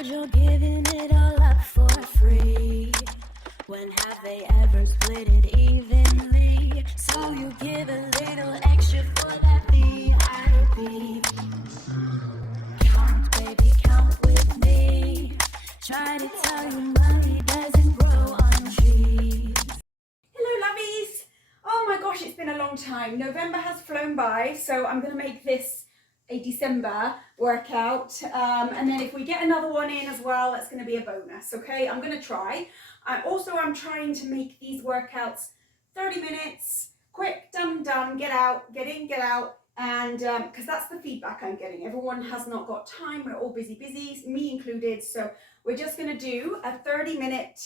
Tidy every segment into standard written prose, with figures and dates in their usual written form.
heard you're giving it all up for free. When have they ever split it evenly? So you give a little extra for that VIP. Count, baby, count with me. Try to tell you money doesn't grow on trees. Hello lovies! Oh my gosh, it's been a long time. November has flown by, so I'm going to make this a December workout, and then if we get another one in as well, that's going to be a bonus. Okay, I'm going to try. I'm trying to make these workouts 30 minutes, quick, done, get out, get in, get out, and because that's the feedback I'm getting. Everyone has not got time, we're all busy, me included, so we're just going to do a 30-minute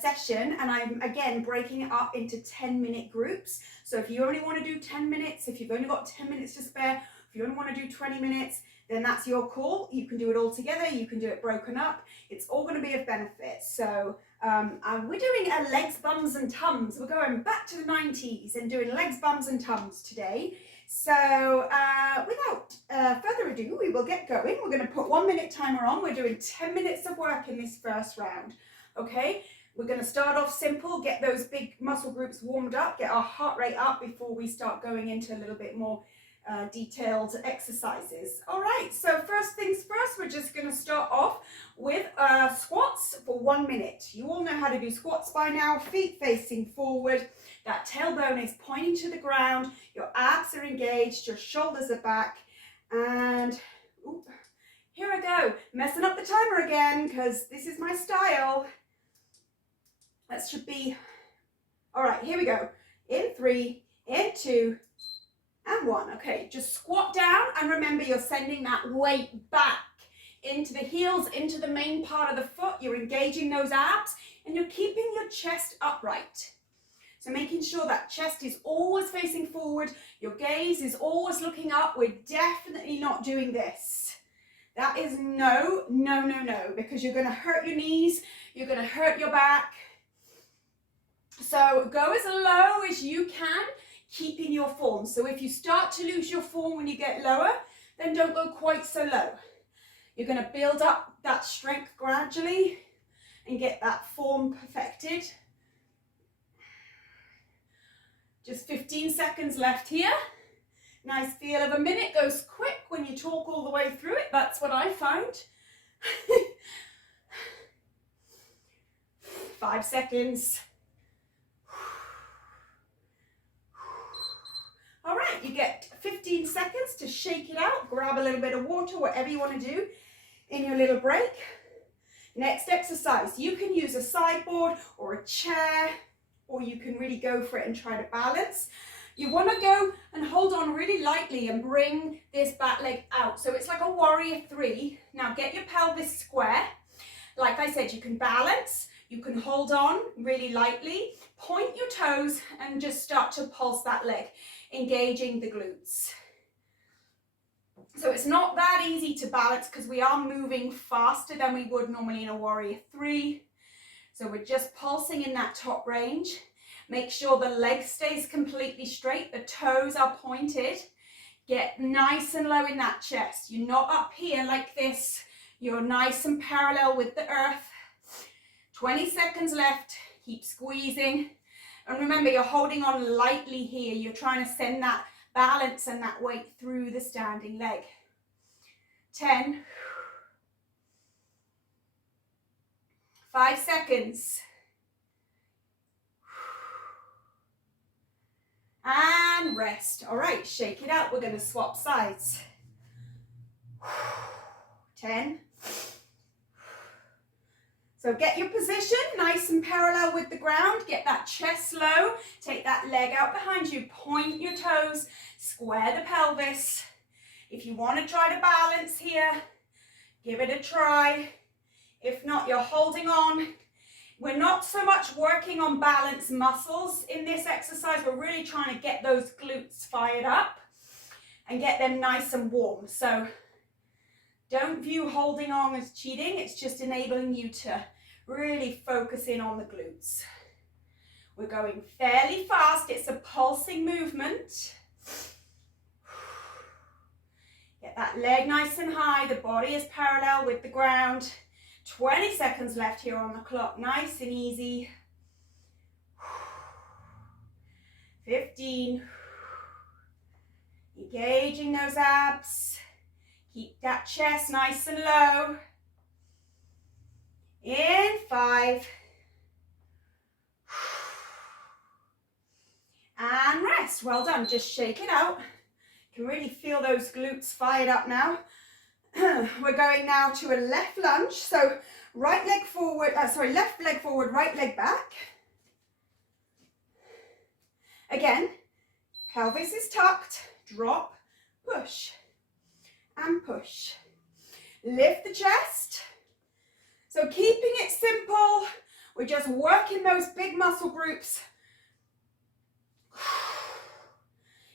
session, and I'm again breaking it up into 10-minute groups. So if you only want to do 10 minutes, if you've only got 10 minutes to spare, if you only want to do 20 minutes, then that's your call. You can do it all together, you can do it broken up. It's all going to be of benefit. So we're doing a legs, bums and tums. We're going back to the 90s and doing legs, bums and tums today. So without further ado, we will get going. We're going to put 1 minute timer on. We're doing 10 minutes of work in this first round. Okay, we're going to start off simple, get those big muscle groups warmed up, get our heart rate up before we start going into a little bit more detailed exercises. All right, so first things first, we're just going to start off with squats for 1 minute. You all know how to do squats by now. Feet facing forward, that tailbone is pointing to the ground, your abs are engaged, your shoulders are back, and here I go, messing up the timer again because this is my style. That should be, all right, here we go. In 3, in 2, and 1. Okay, just squat down, and remember you're sending that weight back into the heels, into the main part of the foot. You're engaging those abs, and you're keeping your chest upright. So making sure that chest is always facing forward, your gaze is always looking up. We're definitely not doing this. That is no, because you're going to hurt your knees, you're going to hurt your back. So go as low as you can, keeping your form. So if you start to lose your form when you get lower, then don't go quite so low. You're going to build up that strength gradually and get that form perfected. Just 15 seconds left here. Nice feel of a minute goes quick when you talk all the way through it. That's what I found. 5 seconds. All right, you get 15 seconds to shake it out, grab a little bit of water, whatever you want to do in your little break. Next exercise, you can use a sideboard or a chair, or you can really go for it and try to balance. You want to go and hold on really lightly and bring this back leg out. So it's like a warrior 3. Now get your pelvis square. Like I said, you can balance, you can hold on really lightly, point your toes and just start to pulse that leg, engaging the glutes. So it's not that easy to balance because we are moving faster than we would normally in a warrior 3. So we're just pulsing in that top range. Make sure the leg stays completely straight, the toes are pointed. Get nice and low in that chest. You're not up here like this. You're nice and parallel with the earth. 20 seconds left. Keep squeezing. And remember, you're holding on lightly here. You're trying to send that balance and that weight through the standing leg. 10. 5 seconds. And rest. All right, shake it out. We're going to swap sides. 10. So get your position nice and parallel with the ground. Get that chest low. Take that leg out behind you. Point your toes. Square the pelvis. If you want to try to balance here, give it a try. If not, you're holding on. We're not so much working on balance muscles in this exercise. We're really trying to get those glutes fired up and get them nice and warm. So don't view holding on as cheating. It's just enabling you to really focus in on the glutes. We're going fairly fast. It's a pulsing movement. Get that leg nice and high. The body is parallel with the ground. 20 seconds left here on the clock. Nice and easy. 15. Engaging those abs. Keep that chest nice and low. In 5. And rest. Well done. Just shake it out. You can really feel those glutes fired up now. We're going now to a left lunge. So right leg forward, left leg forward, right leg back. Again, pelvis is tucked. Drop, push, and push. Lift the chest. So keeping it simple, we're just working those big muscle groups.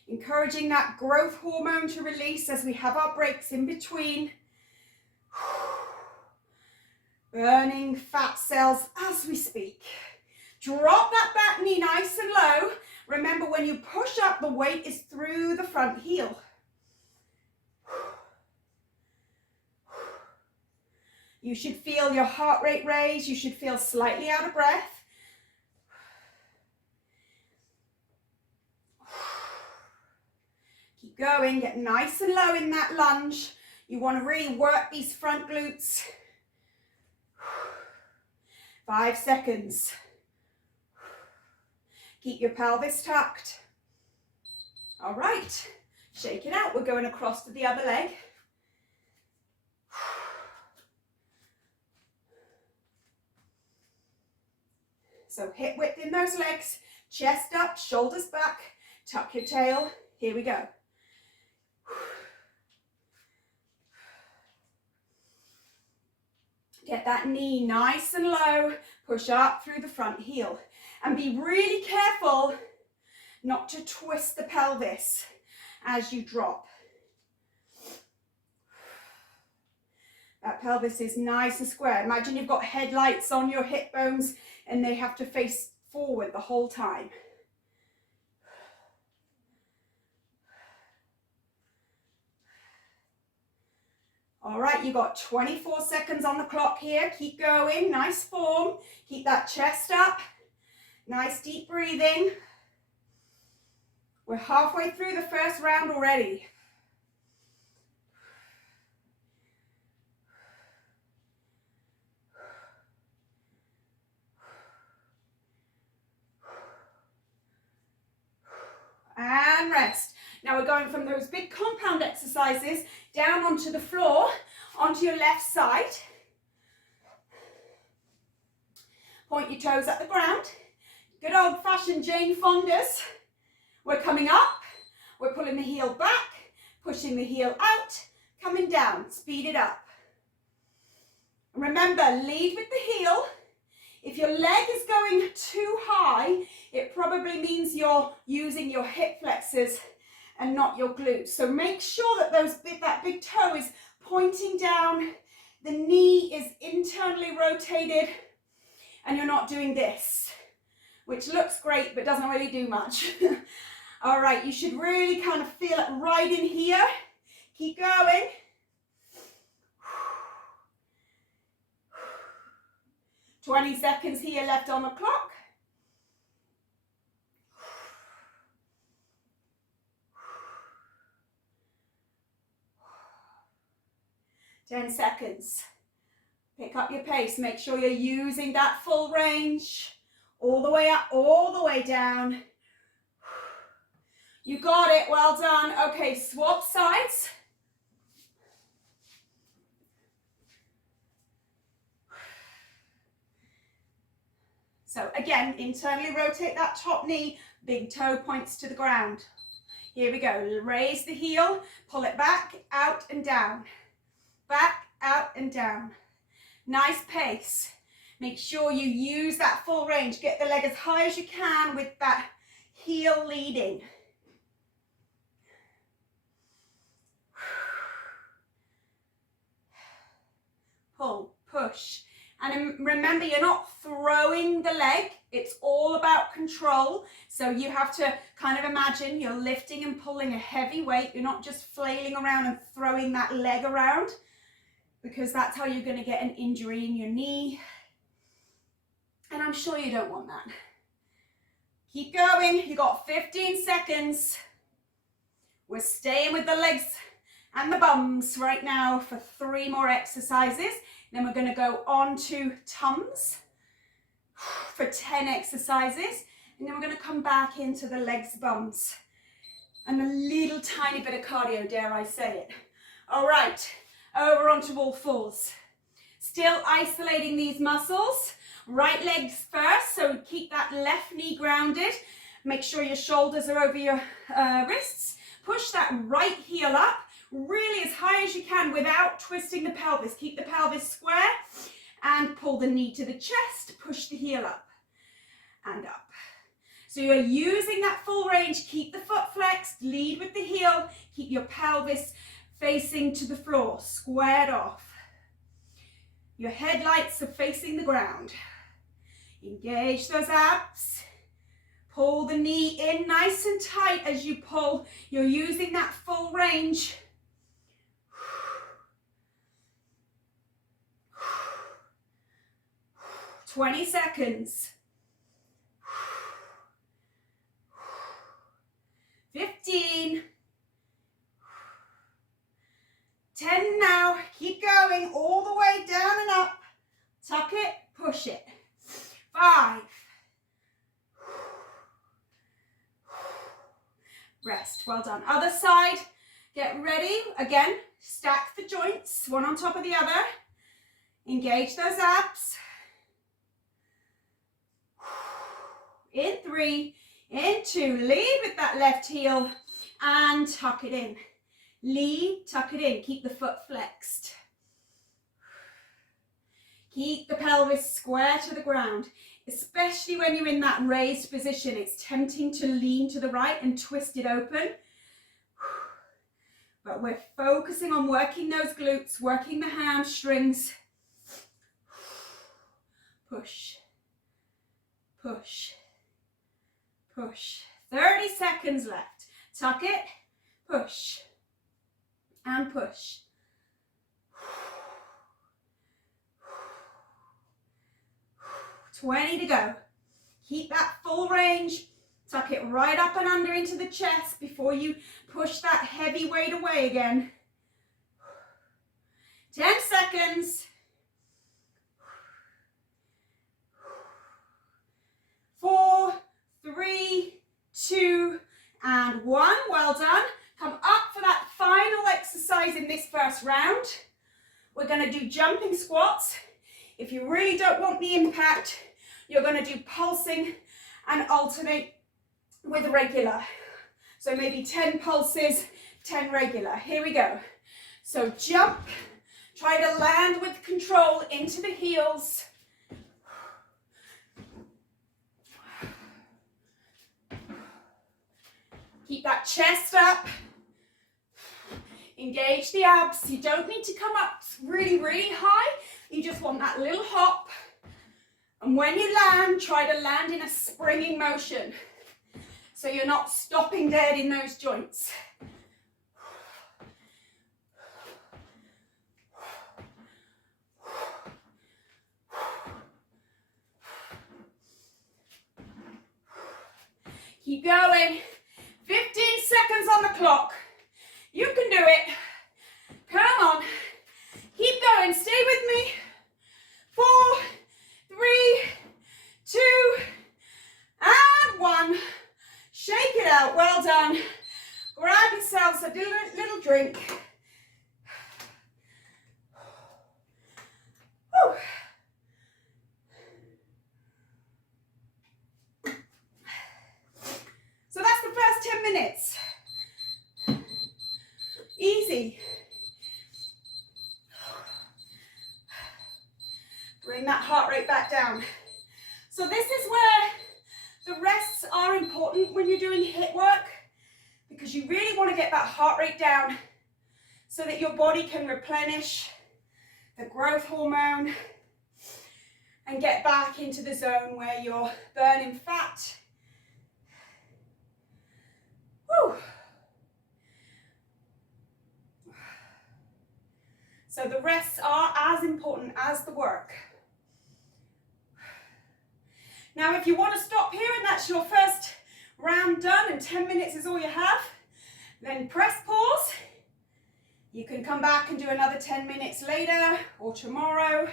Encouraging that growth hormone to release as we have our breaks in between. Burning fat cells as we speak. Drop that back knee nice and low. Remember, when you push up, the weight is through the front heel. You should feel your heart rate raise. You should feel slightly out of breath. Keep going, get nice and low in that lunge. You want to really work these front glutes. 5 seconds. Keep your pelvis tucked. All right, shake it out. We're going across to the other leg. So hip width in those legs, chest up, shoulders back, tuck your tail. Here we go. Get that knee nice and low, push up through the front heel. And be really careful not to twist the pelvis as you drop. That pelvis is nice and square. Imagine you've got headlights on your hip bones and they have to face forward the whole time. All right, you got 24 seconds on the clock here. Keep going, nice form. Keep that chest up. Nice deep breathing. We're halfway through the first round already. And rest. Now we're going from those big compound exercises down onto the floor, onto your left side. Point your toes at the ground. Good old-fashioned Jane Fonda's. We're coming up, we're pulling the heel back, pushing the heel out, coming down, speed it up. Remember, lead with the heel. If your leg is going too high, it probably means you're using your hip flexors and not your glutes. So make sure that that big toe is pointing down, the knee is internally rotated, and you're not doing this, which looks great but doesn't really do much. All right, you should really kind of feel it right in here. Keep going. "20 seconds here left on the clock. "10 seconds. Pick up your pace. Make sure you're using that full range. All the way up, all the way down. You got it. Well done. Okay, swap sides. So again, internally rotate that top knee. Big toe points to the ground. Here we go. Raise the heel. Pull it back, out and down. Back, out and down. Nice pace. Make sure you use that full range. Get the leg as high as you can with that heel leading. Pull, push. And remember, you're not throwing the leg. It's all about control. So you have to kind of imagine you're lifting and pulling a heavy weight. You're not just flailing around and throwing that leg around. because that's how you're going to get an injury in your knee. And I'm sure you don't want that. Keep going. You got 15 seconds. We're staying with the legs and the bums right now for 3 more exercises. Then we're going to go on to Tums for 10 exercises. And then we're going to come back into the legs, bums, and a little tiny bit of cardio, dare I say it. All right, over onto all fours. Still isolating these muscles. Right legs first, so keep that left knee grounded. Make sure your shoulders are over your wrists. Push that right heel up, really as high as you can without twisting the pelvis. Keep the pelvis square and pull the knee to the chest. Push the heel up and up. So you're using that full range. Keep the foot flexed, lead with the heel. Keep your pelvis facing to the floor, squared off. Your headlights are facing the ground. Engage those abs. Pull the knee in nice and tight as you pull. You're using that full range. 20 seconds. 15. 10 now. Keep going all the way down and up. Tuck it, push it. 5. Rest. Well done. Other side. Get ready. Again, stack the joints, one on top of the other. Engage those abs. In 3, in 2. Lead with that left heel and tuck it in. Lead, tuck it in. Keep the foot flexed. Keep the pelvis square to the ground, especially when you're in that raised position. It's tempting to lean to the right and twist it open. But we're focusing on working those glutes, working the hamstrings. Push, push, push. 30 seconds left. Tuck it, push, and push. 20 to go. Keep that full range. Tuck it right up and under into the chest before you push that heavy weight away again. 10 seconds. 4, 3, 2, and 1. Well done. Come up for that final exercise in this first round. We're going to do jumping squats. If you really don't want the impact, you're going to do pulsing and alternate with regular. So maybe 10 pulses, 10 regular. Here we go. So jump, try to land with control into the heels. Keep that chest up. Engage the abs. You don't need to come up really, really high. You just want that little hop. And when you land, try to land in a springing motion, so you're not stopping dead in those joints. Keep going. 15 seconds on the clock. You can do it. Come on. Keep going. Stay with me. 4, 3, 2, and 1. Shake it out. Well done. Grab yourselves a little drink. Whew. So that's the first 10 minutes. Easy. Bring that heart rate back down. So this is where the rests are important when you're doing HIIT work, because you really want to get that heart rate down so that your body can replenish the growth hormone and get back into the zone where you're burning fat. Woo. So the rests are as important as the work. Now, if you want to stop here and that's your first round done and 10 minutes is all you have, then press pause. You can come back and do another 10 minutes later or tomorrow.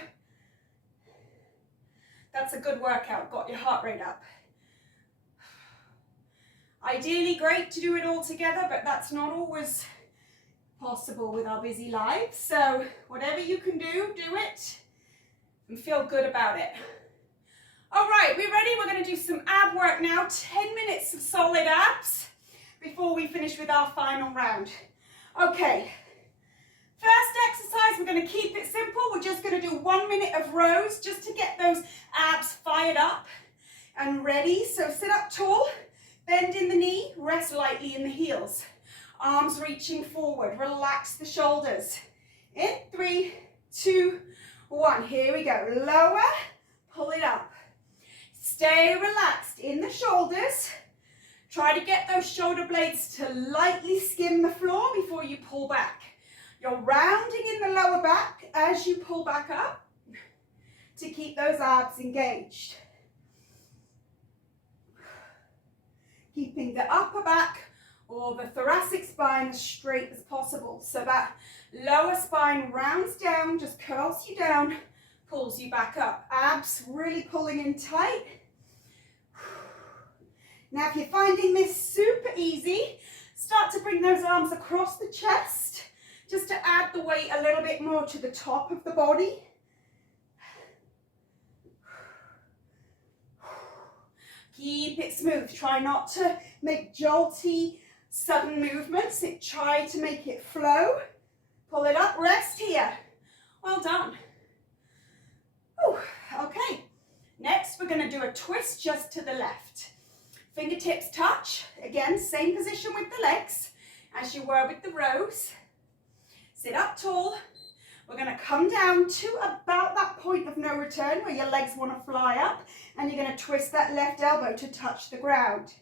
That's a good workout, got your heart rate up. Ideally, great to do it all together, but that's not always possible with our busy lives. So whatever you can do, do it and feel good about it. All right, we ready? We're going to do some ab work now. 10 minutes of solid abs before we finish with our final round. Okay, first exercise, we're going to keep it simple. We're just going to do 1 minute of rows just to get those abs fired up and ready. So sit up tall, bend in the knee, rest lightly in the heels. Arms reaching forward, relax the shoulders. In 3, 2, 1. Here we go. Lower, pull it up. Stay relaxed in the shoulders. Try to get those shoulder blades to lightly skim the floor before you pull back. You're rounding in the lower back as you pull back up to keep those abs engaged. Keeping the upper back or the thoracic spine as straight as possible. So that lower spine rounds down, just curls you down, pulls you back up. Abs really pulling in tight. Now, if you're finding this super easy, start to bring those arms across the chest just to add the weight a little bit more to the top of the body. Keep it smooth. Try not to make jolty, sudden movements. Try to make it flow. Pull it up. Rest here. Well done. Whew. Okay. Next, we're going to do a twist just to the left. Fingertips touch. Again, same position with the legs as you were with the rows. Sit up tall. We're going to come down to about that point of no return where your legs want to fly up, and you're going to twist that left elbow to touch the ground.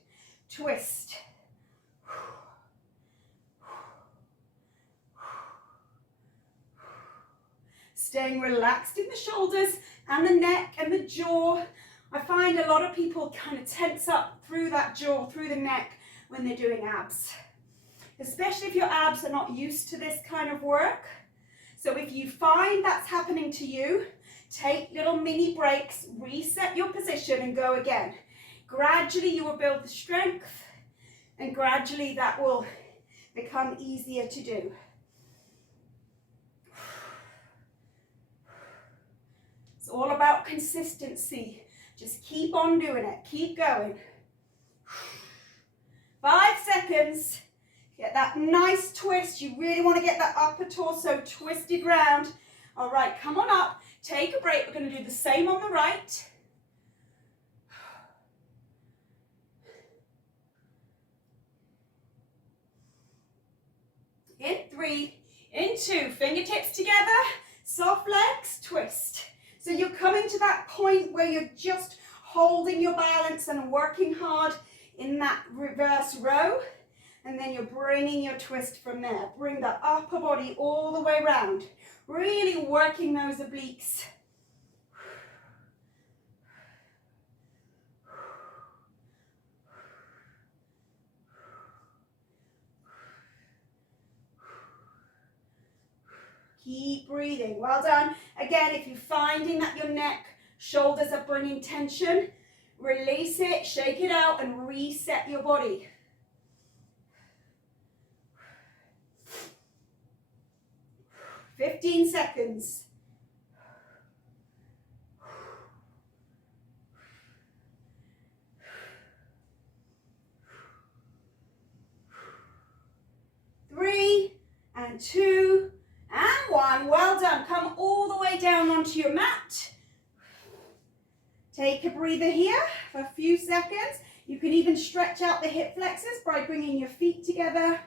Twist. Staying relaxed in the shoulders and the neck and the jaw. I find a lot of people kind of tense up through that jaw, through the neck when they're doing abs. Especially if your abs are not used to this kind of work. So if you find that's happening to you, take little mini breaks, reset your position and go again. Gradually you will build the strength and gradually that will become easier to do. It's all about consistency. Just keep on doing it. Keep going. 5 seconds. Get that nice twist. You really want to get that upper torso twisted round. All right, come on up. Take a break. We're going to do the same on the right. In 3, in 2. Fingertips together. Soft legs, twist. So you're coming to that point where you're just holding your balance and working hard in that reverse row. And then you're bringing your twist from there. Bring the upper body all the way around. Really working those obliques. Keep breathing. Well done. Again, if you're finding that your neck, shoulders are bringing tension, release it, shake it out, and reset your body. 15 seconds. Three, and 2, and 1. Well done. Come all the way down onto your mat. Take a breather here for a few seconds. You can even stretch out the hip flexors by bringing your feet together.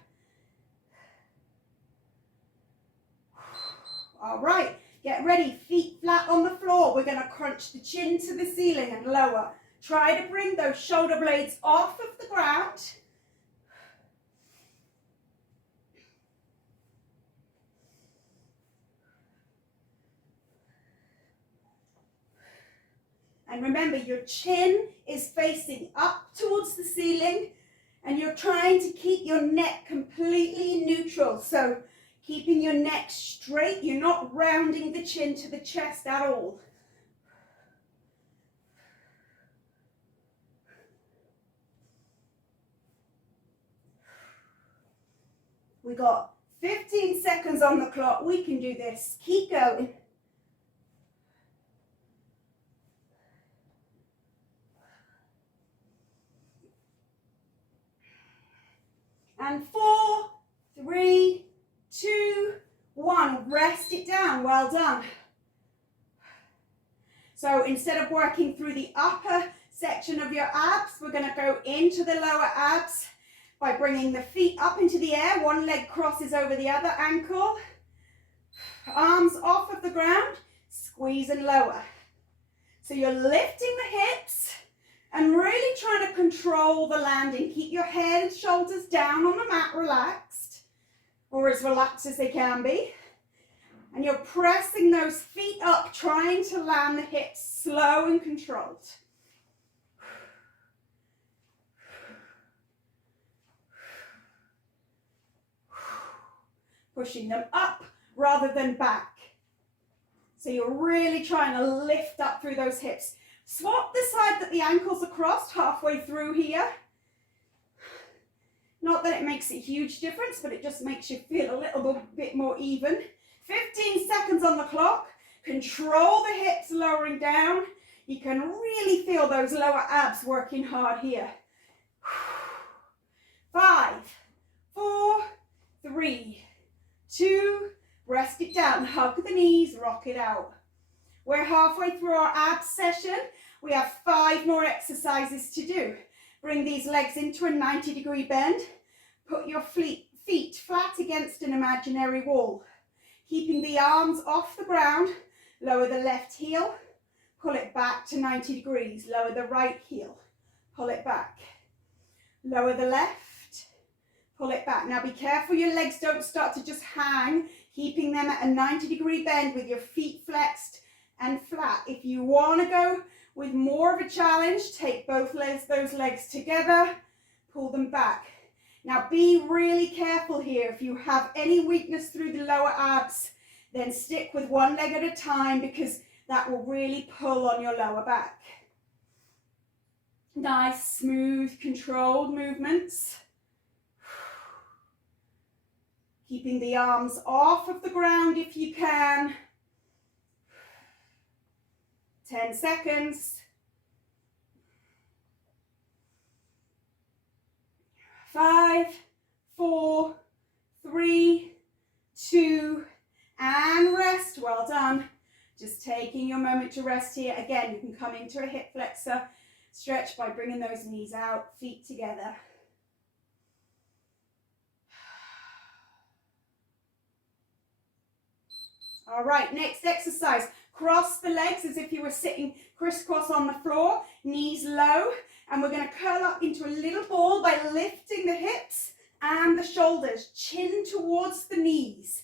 All right, get ready, feet flat on the floor. We're going to crunch the chin to the ceiling and lower. Try to bring those shoulder blades off of the ground. And remember, your chin is facing up towards the ceiling and you're trying to keep your neck completely neutral. So keeping your neck straight, you're not rounding the chin to the chest at all. We got 15 seconds on the clock. We can do this. Keep going. And 4, 3, 2, 1. Rest it down. Well done. So instead of working through the upper section of your abs, we're going to go into the lower abs by bringing the feet up into the air. One leg crosses over the other ankle. Arms off of the ground. Squeeze and lower. So you're lifting the hips and really trying to control the landing. Keep your head and shoulders down on the mat, relaxed, or as relaxed as they can be. And you're pressing those feet up, trying to land the hips slow and controlled. Pushing them up rather than back. So you're really trying to lift up through those hips. Swap the side that the ankles are crossed halfway through here. Not that it makes a huge difference, but it just makes you feel a little bit more even. 15 seconds on the clock. Control the hips lowering down. You can really feel those lower abs working hard here. 5, 4, 3, 2, rest it down. Hug the knees, rock it out. We're halfway through our abs session. We have 5 more exercises to do. Bring these legs into a 90-degree bend. Put your feet flat against an imaginary wall. Keeping the arms off the ground, lower the left heel, pull it back to 90 degrees. Lower the right heel, pull it back. Lower the left, pull it back. Now be careful your legs don't start to just hang, keeping them at a 90-degree bend with your feet flexed and flat. If you want to go with more of a challenge, take both those legs together, pull them back. Now be really careful here. If you have any weakness through the lower abs, then stick with one leg at a time because that will really pull on your lower back. Nice, smooth, controlled movements. Keeping the arms off of the ground if you can. 10 seconds. 5, 4, 3, 2, and rest. Well done. Just taking your moment to rest here. Again, you can come into a hip flexor stretch by bringing those knees out, feet together. All right, next exercise. Cross the legs as if you were sitting crisscross on the floor, knees low, and we're going to curl up into a little ball by lifting the hips and the shoulders, chin towards the knees.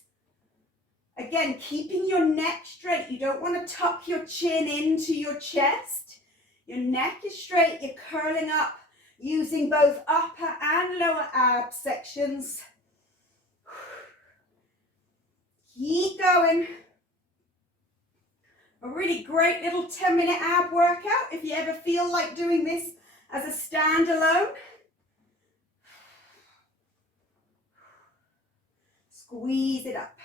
Again, keeping your neck straight. You don't want to tuck your chin into your chest. Your neck is straight. You're curling up using both upper and lower ab sections. Keep going. A really great little 10-minute ab workout if you ever feel like doing this as a standalone. Squeeze it up.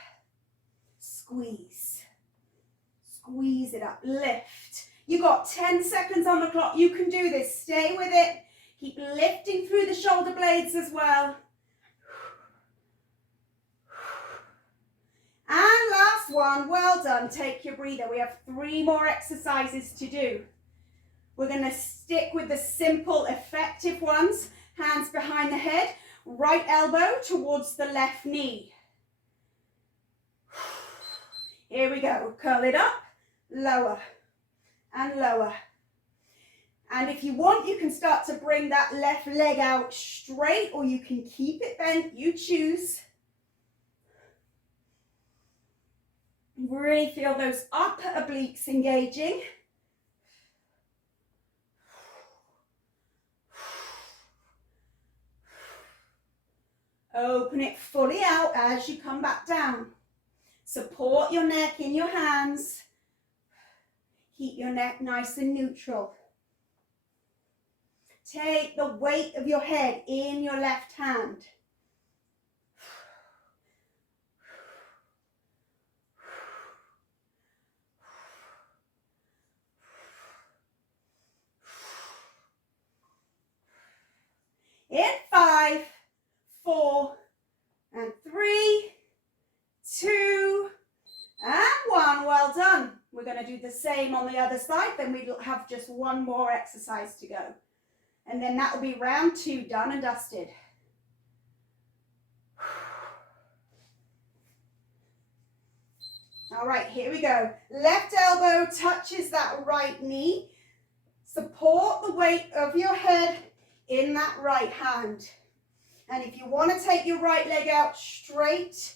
Squeeze. Squeeze it up. Lift. You got 10 seconds on the clock. You can do this. Stay with it. Keep lifting through the shoulder blades as well. And last one. Well done. Take your breather. We have 3 more exercises to do. We're going to stick with the simple, effective ones. Hands behind the head. Right elbow towards the left knee. Here we go. Curl it up, lower and lower. And if you want, you can start to bring that left leg out straight or you can keep it bent. You choose. Really feel those upper obliques engaging. Open it fully out as you come back down. Support your neck in your hands. Keep your neck nice and neutral. Take the weight of your head in your left hand. In 5, 4, and 3, 2, and 1. Well done. We're going to do the same on the other side. Then we'll have just one more exercise to go. And then that will be round 2 done and dusted. All right, here we go. Left elbow touches that right knee. Support the weight of your head in that right hand. And if you want to take your right leg out straight,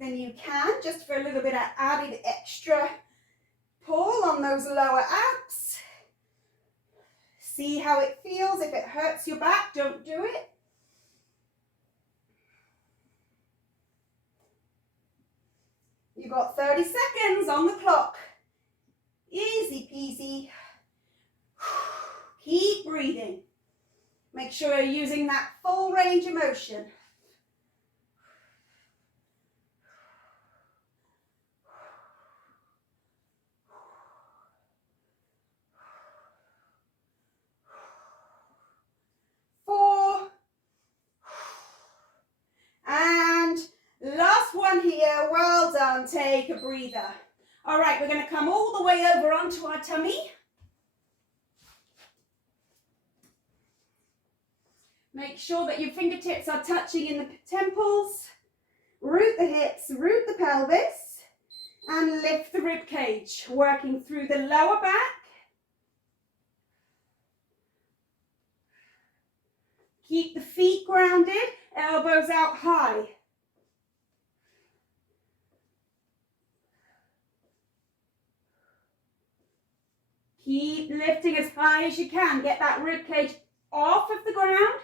then you can, just for a little bit of added extra pull on those lower abs. See how it feels. If it hurts your back, don't do it. You've got 30 seconds on the clock. Easy peasy. Keep breathing. Make sure you're using that full range of motion. And last one here. Well done. Take a breather. All right, we're going to come all the way over onto our tummy. Make sure that your fingertips are touching in the temples. Root the hips, root the pelvis, and lift the rib cage, working through the lower back. Keep the feet grounded, elbows out high. Keep lifting as high as you can. Get that rib cage off of the ground.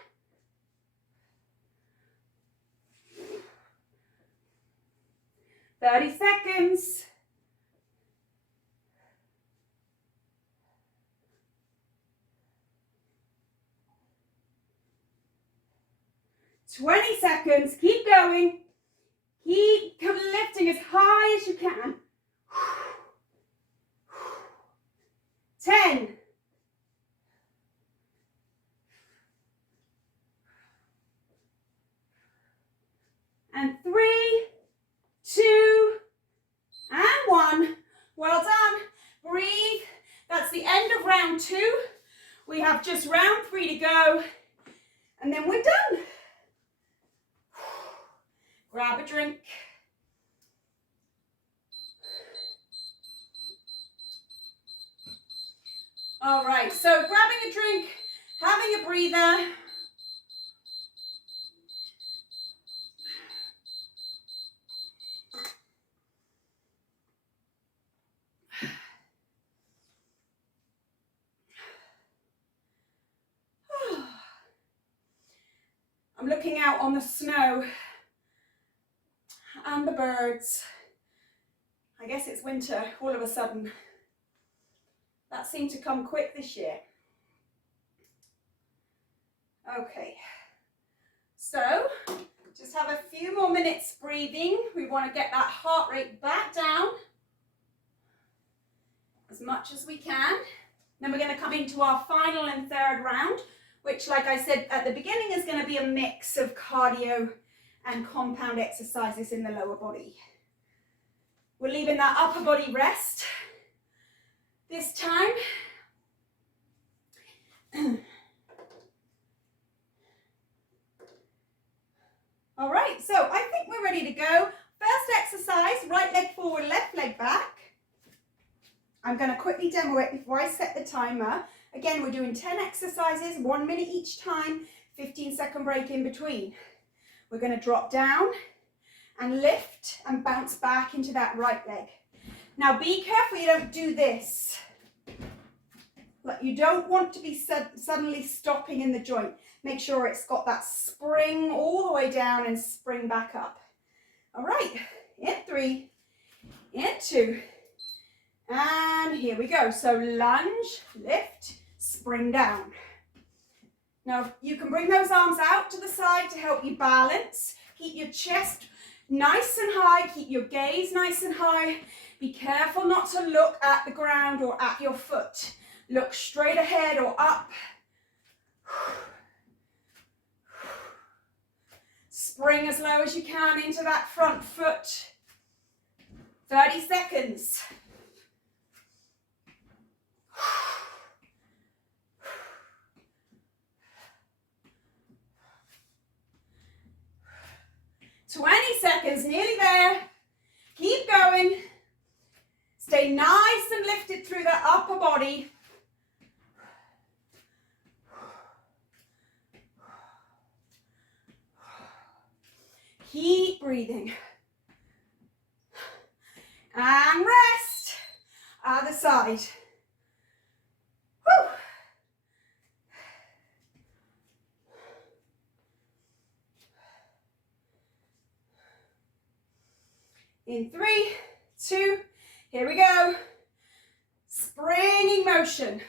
"30 seconds. "20 seconds. Keep going. Keep lifting as high as you can. 10. 3, 2, and 1. Well done. Breathe. That's the end of round 2. We have just round 3 to go, and then we're done. Grab a drink. All right, so grabbing a drink, having a breather. I'm looking out on the snow and the birds. I guess it's winter all of a sudden. That seemed to come quick this year. Okay, so just have a few more minutes breathing. We want to get that heart rate back down as much as we can. Then we're going to come into our final and third round, which, like I said at the beginning, is going to be a mix of cardio and compound exercises in the lower body. We're leaving that upper body rest this time. All right, so I think we're ready to go. First exercise, right leg forward, left leg back. I'm going to quickly demo it before I set the timer. Again, we're doing 10 exercises, 1 minute each time, 15-second break in between. We're going to drop down and lift and bounce back into that right leg. Now be careful you don't do this. Like, you don't want to be suddenly stopping in the joint. Make sure it's got that spring all the way down and spring back up. All right, in 3, in 2, and here we go. So lunge, lift, spring down. Now you can bring those arms out to the side to help you balance. Keep your chest nice and high, keep your gaze nice and high. Be careful not to look at the ground or at your foot. Look straight ahead or up. Spring as low as you can into that front foot. 30 seconds. Seconds, nearly there. Keep going. Stay nice and lifted through that upper body. Keep breathing. And rest. Other side. Woo. In 3, 2, here we go. Springing motion.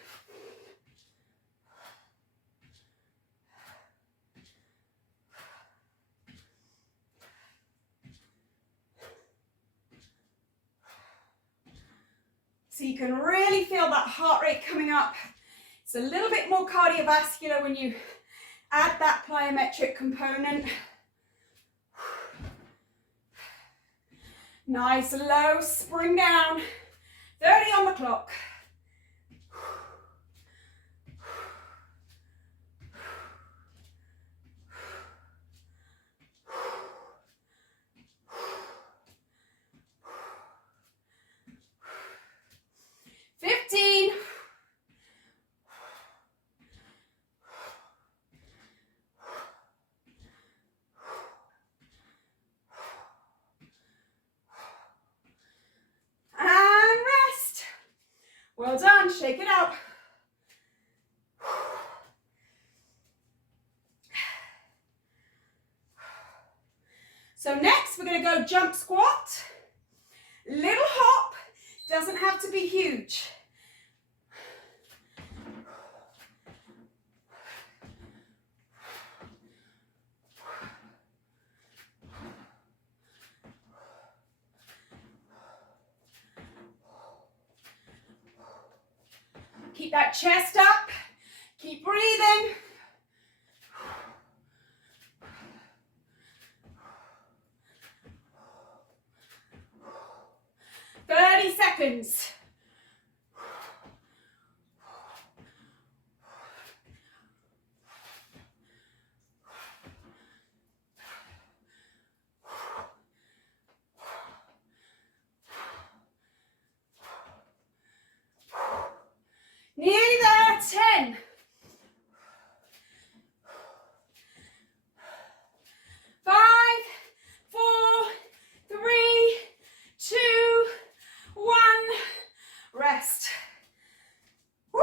So you can really feel that heart rate coming up. It's a little bit more cardiovascular when you add that plyometric component. Nice, low, spring down. 30 on the clock. Well done, shake it out. So next we're going to go jump squat. Little hop, doesn't have to be huge. Keep that chest up, keep breathing. Seconds. Nearly there, 10. 5, 4, 3, 2, 1. Rest. Woo.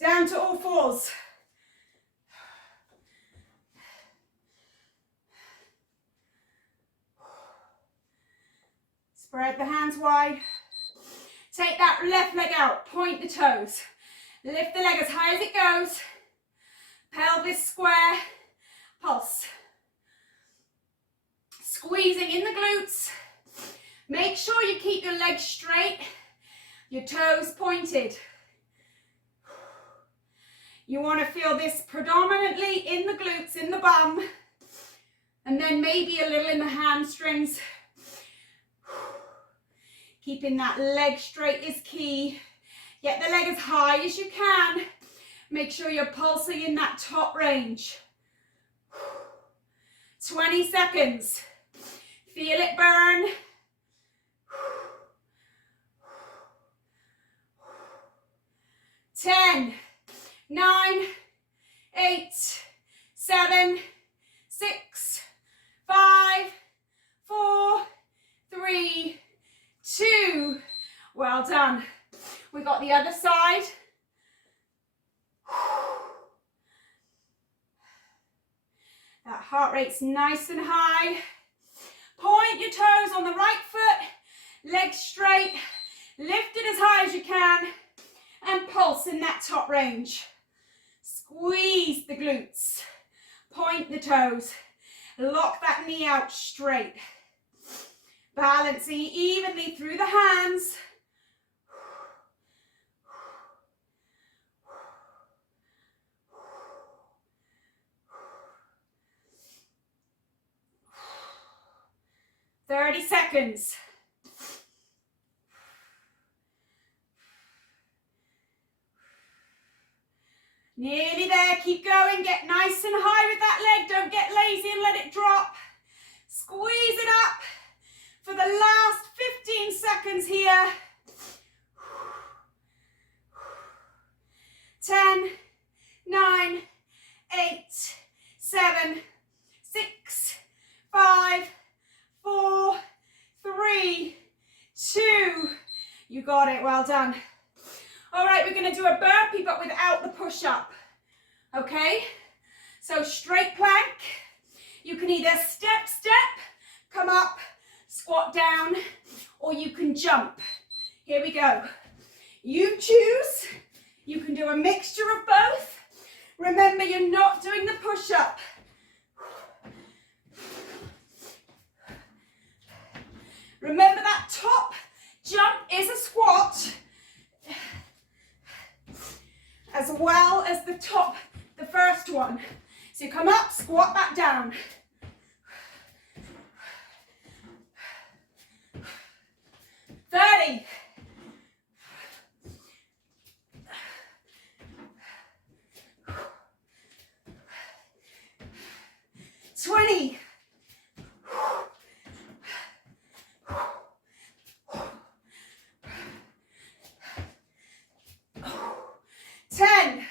Down to all fours. Spread the hands wide. Take that left leg out, point the toes. Lift the leg as high as it goes. Pelvis square, pulse. Squeezing in the glutes. Make sure you keep your legs straight, your toes pointed. You want to feel this predominantly in the glutes, in the bum, and then maybe a little in the hamstrings. Keeping that leg straight is key. Get the leg as high as you can. Make sure you're pulsing in that top range. 20 seconds. Feel it burn. 10, 9, 8, 7, 6, 5, 4, 3, 2. Well done. We got the other side. That heart rate's nice and high. Point your toes on the right foot, legs straight, lift it as high as you can, and pulse in that top range. Squeeze the glutes, point the toes, lock that knee out straight. Balancing evenly through the hands. 30 seconds. Nearly there, keep going, get nice and high with that leg, don't get lazy and let it drop. Squeeze it up for the last 15 seconds here. 10, 9, 8, 7, 6, 5, 4, 3, 2. You got it, well done. All right, we're gonna do a burpee, but without the push-up, okay? So straight plank. You can either step, come up, squat down, or you can jump. Here we go. You choose. You can do a mixture of both. Remember, you're not doing the push-up. Remember that top jump is a squat, as well as the top, the first one. So you come up, squat back down. Thirty. 20. 10.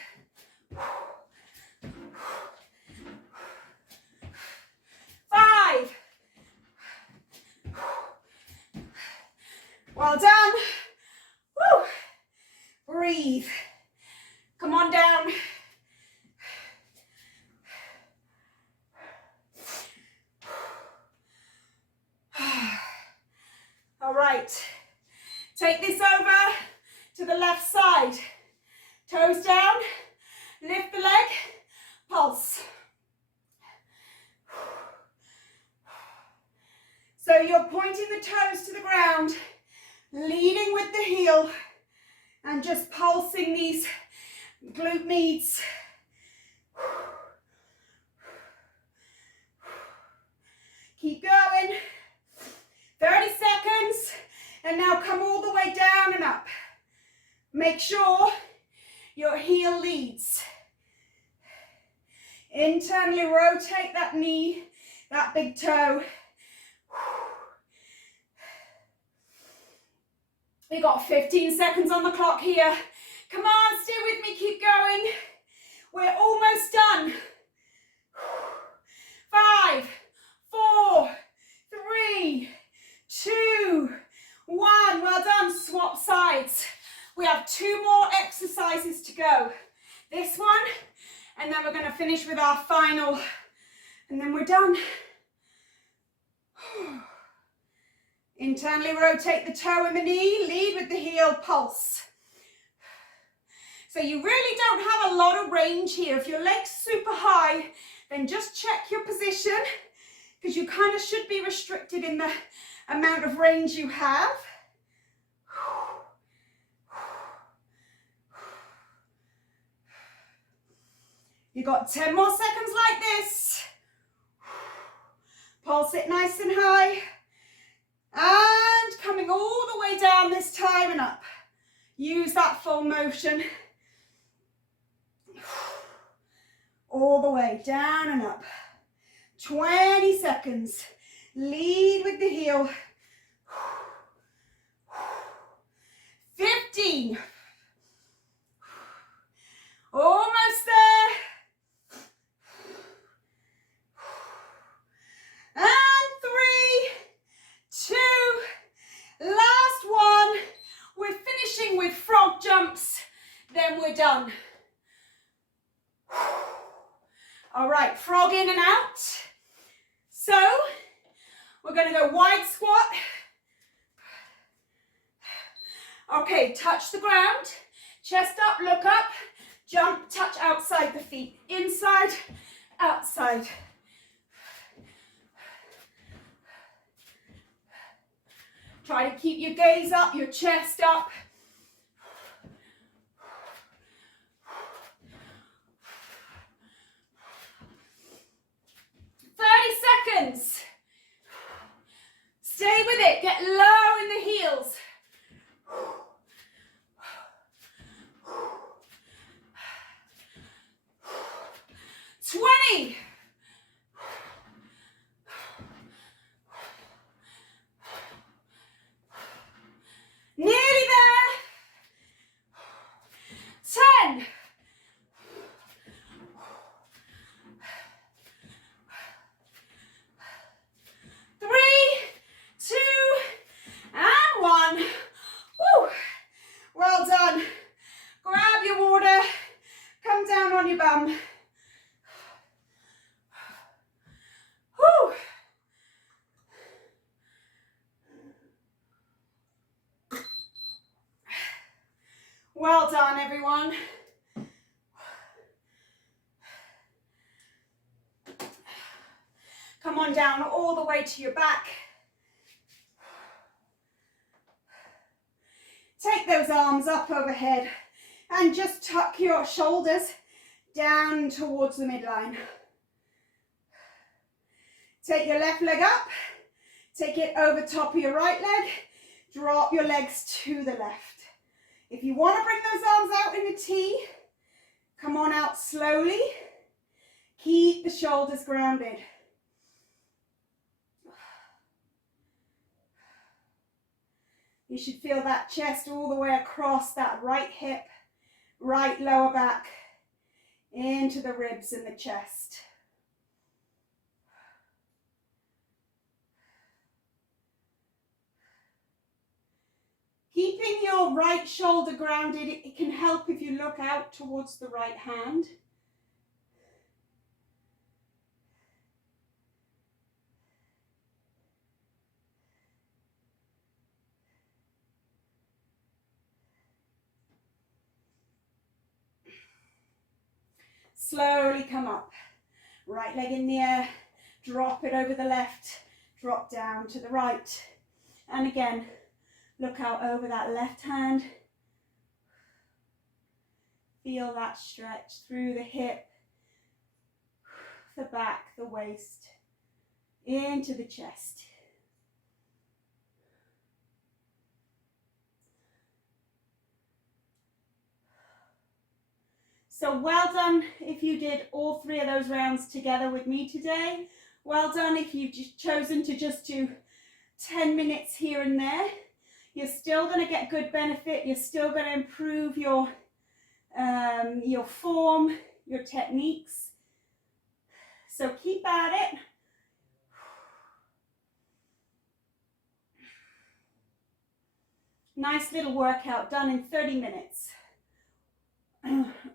5. Well done. Woo. Breathe. Come on down. All right. Take this over to the left side. Toes down, lift the leg, pulse. So you're pointing the toes to the ground, leading with the heel, and just pulsing these glute meats. Keep going. 30 seconds, and now come all the way down and up. Make sure your heel leads. Internally rotate that knee, that big toe. We got 15 seconds on the clock here. Come on, stay with me, keep going. We're almost done. 5, 4, 3, 2, 1. Well done, swap sides. We have 2 more exercises to go. This one, and then we're going to finish with our final, and then we're done. Internally rotate the toe and the knee, lead with the heel, pulse. So you really don't have a lot of range here. If your leg's super high, then just check your position, because you kind of should be restricted in the amount of range you have. You got 10 more seconds like this. Pulse it nice and high. And coming all the way down this time and up. Use that full motion. All the way down and up. 20 seconds. Lead with the heel. 15. Almost there. And 3, 2, last one. We're finishing with frog jumps, then we're done. All right, frog in and out. Okay, touch the ground, chest up, look up, jump, touch outside the feet, inside, outside. Try to keep your gaze up, your chest up. 30 seconds. Stay with it, get low in the heels. 20. Nearly there. 10. 3, 2, and 1. Woo. Well done. Grab your water. Come down on your bum. Woo. Well done, everyone. Come on down all the way to your back. Take those arms up overhead and just tuck your shoulders down towards the midline. Take your left leg up, take it over top of your right leg, drop your legs to the left. If you want to bring those arms out in a T, come on out slowly. Keep the shoulders grounded. You should feel that chest all the way across that right hip, right lower back, into the ribs and the chest. Keeping your right shoulder grounded, it can help if you look out towards the right hand. Slowly come up. Right leg in the air, drop it over the left, drop down to the right. And again, look out over that left hand. Feel that stretch through the hip, the back, the waist, into the chest. So well done if you did all 3 of those rounds together with me today. Well done if you've chosen to just do 10 minutes here and there. You're still going to get good benefit. You're still going to improve your form, your techniques. So keep at it. Nice little workout done in 30 minutes.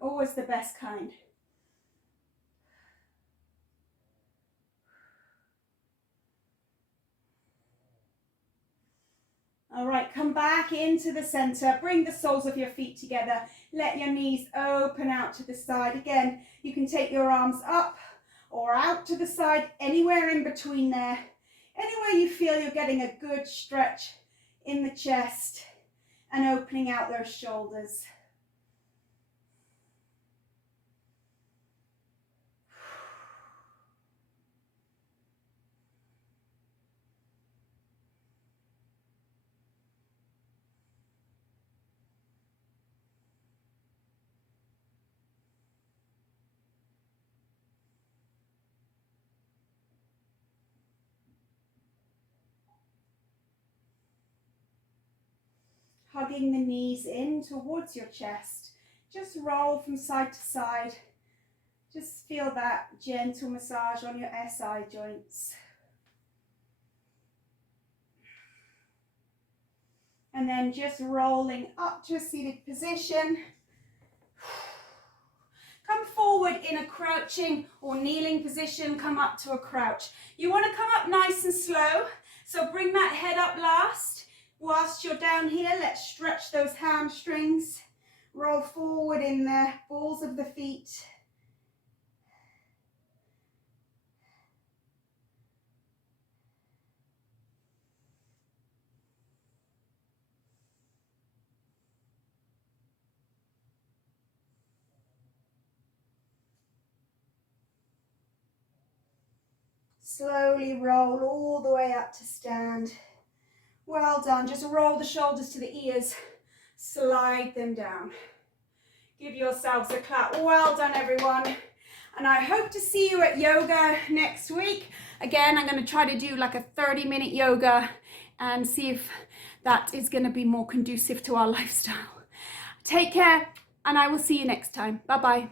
Always the best kind. All right, come back into the center. Bring the soles of your feet together. Let your knees open out to the side. Again, you can take your arms up or out to the side, anywhere in between there. Anywhere you feel you're getting a good stretch in the chest and opening out those shoulders. Hugging the knees in towards your chest. Just roll from side to side. Just feel that gentle massage on your SI joints. And then just rolling up to a seated position. Come forward in a crouching or kneeling position. Come up to a crouch. You want to come up nice and slow. So bring that head up last. Whilst you're down here, let's stretch those hamstrings. Roll forward in the balls of the feet. Slowly roll all the way up to stand. Well done. Just roll the shoulders to the ears. Slide them down. Give yourselves a clap. Well done, everyone. And I hope to see you at yoga next week. Again, I'm going to try to do like a 30-minute yoga and see if that is going to be more conducive to our lifestyle. Take care, and I will see you next time. Bye-bye.